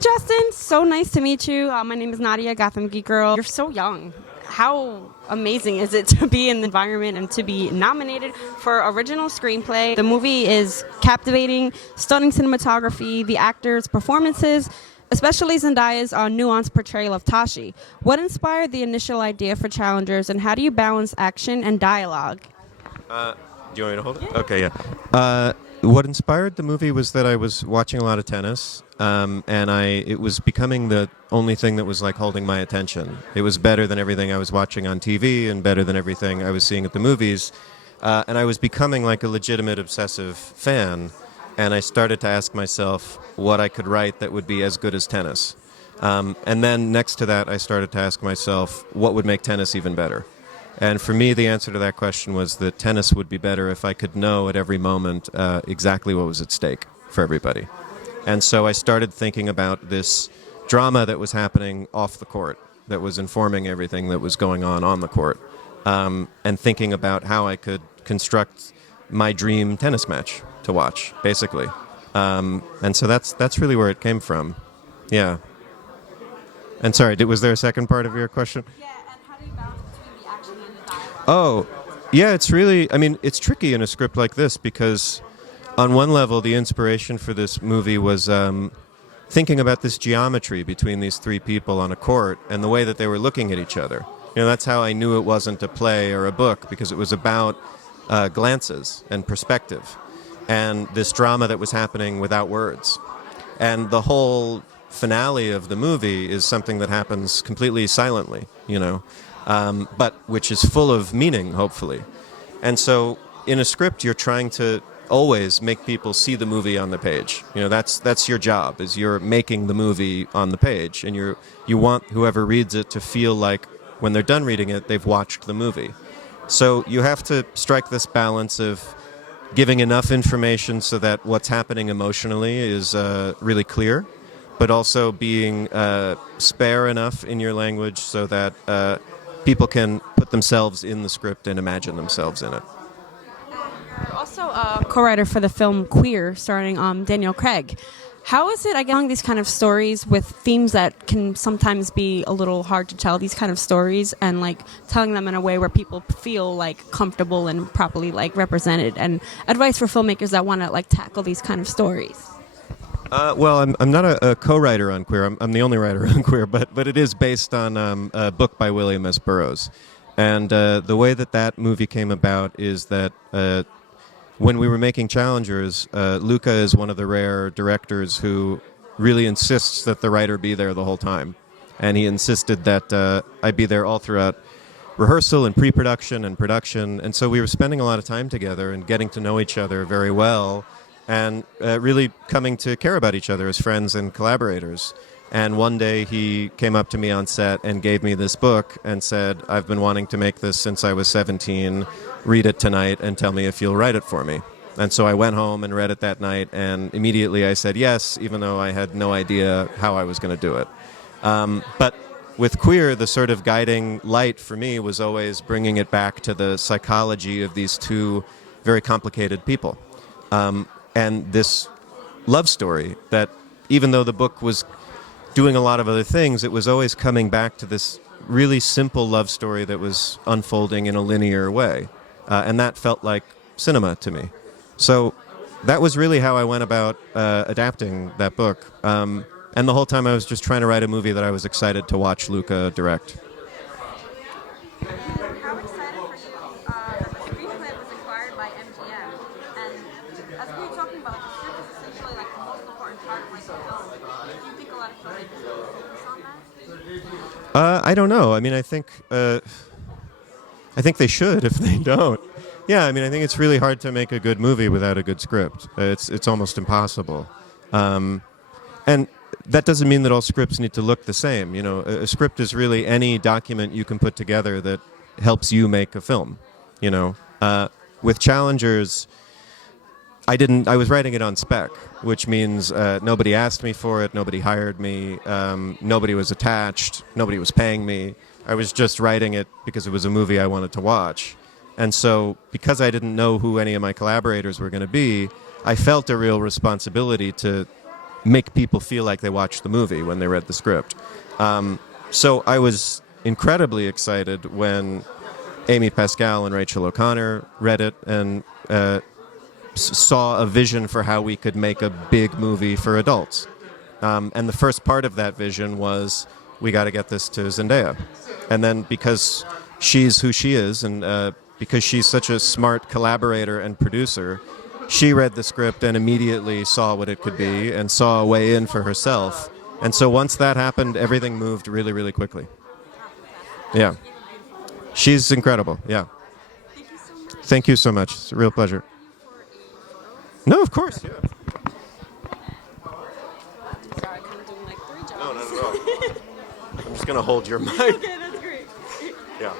Justin. So nice to meet you. My name is Nadia, Gotham Geek Girl. You're so young. How amazing is it to be in the environment and to be nominated for original screenplay? The movie is captivating, stunning cinematography, the actors' performances, especially Zendaya's nuanced portrayal of Tashi. What inspired the initial idea for Challengers, and how do you balance action and dialogue? Do you want me to hold it? Okay, yeah. What inspired the movie was that I was watching a lot of tennis, and it was becoming the only thing that was like holding my attention. It was better than everything I was watching on TV and better than everything I was seeing at the movies, and I was becoming like a legitimate obsessive fan, and I started to ask myself what I could write that would be as good as tennis. And then next to that, I started to ask myself what would make tennis even better. And for me, the answer to that question was that tennis would be better if I could know at every moment exactly what was at stake for everybody. And so I started thinking about this drama that was happening off the court, that was informing everything that was going on the court, and thinking about how I could construct my dream tennis match to watch, basically. And so that's really where it came from. Yeah. And sorry, was there a second part of your question? Yeah, and how do you balance between the action and the dialogue? Oh, yeah, it's tricky in a script like this because on one level, the inspiration for this movie was thinking about this geometry between these three people on a court and the way that they were looking at each other. You know, that's how I knew it wasn't a play or a book, because it was about glances and perspective and this drama that was happening without words. And the whole finale of the movie is something that happens completely silently, but which is full of meaning, hopefully. And so in a script, you're trying to always make people see the movie on the page. That's your job, is you're making the movie on the page, and you want whoever reads it to feel like when they're done reading it, they've watched the movie. So you have to strike this balance of giving enough information so that what's happening emotionally is really clear, but also being spare enough in your language so that people can put themselves in the script and imagine themselves in it. You're also a co-writer for the film Queer, starring Daniel Craig. How is it, telling these kind of stories with themes that can sometimes be a little hard to tell, these kind of stories, and telling them in a way where people feel comfortable and properly represented, and advice for filmmakers that want to tackle these kind of stories? Well, I'm not a co-writer on Queer. I'm the only writer on Queer, but it is based on a book by William S. Burroughs. And the way that movie came about is that when we were making Challengers, Luca is one of the rare directors who really insists that the writer be there the whole time. And he insisted that I be there all throughout rehearsal and pre-production and production. And so we were spending a lot of time together and getting to know each other very well, and really coming to care about each other as friends and collaborators. And one day he came up to me on set and gave me this book and said, "I've been wanting to make this since I was 17. Read it tonight and tell me if you'll write it for me." And so I went home and read it that night, and immediately I said yes, even though I had no idea how I was going to do it. But with Queer, the sort of guiding light for me was always bringing it back to the psychology of these two very complicated people. And this love story that, even though the book was doing a lot of other things, it was always coming back to this really simple love story that was unfolding in a linear way. And that felt like cinema to me. So that was really how I went about adapting that book. And the whole time I was just trying to write a movie that I was excited to watch Luca direct. And how excited for you that the screenplay was acquired by MGM? And as we were talking about, the script is essentially the most important part of the film. Do you think a lot of filmmakers will focus on that? I don't know. I think they should if they don't. Yeah, I think it's really hard to make a good movie without a good script. It's almost impossible. And that doesn't mean that all scripts need to look the same. A script is really any document you can put together that helps you make a film. With Challengers, I was writing it on spec, which means nobody asked me for it, nobody hired me, nobody was attached, nobody was paying me. I was just writing it because it was a movie I wanted to watch. And so, because I didn't know who any of my collaborators were going to be, I felt a real responsibility to make people feel like they watched the movie when they read the script. So I was incredibly excited when Amy Pascal and Rachel O'Connor read it and saw a vision for how we could make a big movie for adults. And the first part of that vision was, we got to get this to Zendaya. And then because she's who she is, and because she's such a smart collaborator and producer, she read the script and immediately saw what it could be and saw a way in for herself. And so once that happened, everything moved really, really quickly. Yeah. She's incredible, yeah. Thank you so much. It's a real pleasure. No, of course, yeah. Sorry, kind of doing like 3 jobs. No, not at all. I'm just going to hold your mic. Okay, that's great. Yeah.